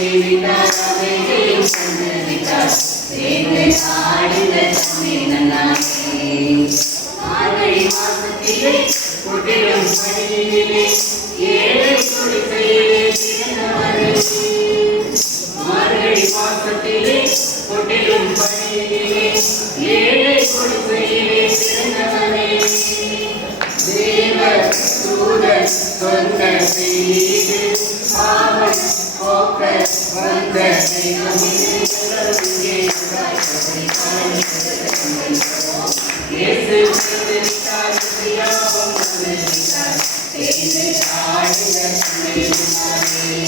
சொல்லிவிட்டார் அமைதியும் தந்துவிட்டார் தேவன் ஆடின நன்னாரே மார்கழி மாசத்திலே முற்றிலும் பணியிலே ஏழை குடிசையிலே பிறந்தவரே மார்கழி மாசத்திலே முற்றிலும் பணியிலே ஏழை குடிசையிலே பிறந்தவரே தேவ தூதன் சொன்ன செய்தி பாவம் போக்க வந்த தெய்வமே இயேசு வந்திருக்கார் யாவும் வந்திருக்கார் தேவன் ஆடின நன்னாரே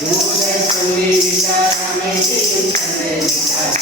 தூதர் சொல்லிவிட்டார் அமைதியும் தந்திருக்கார்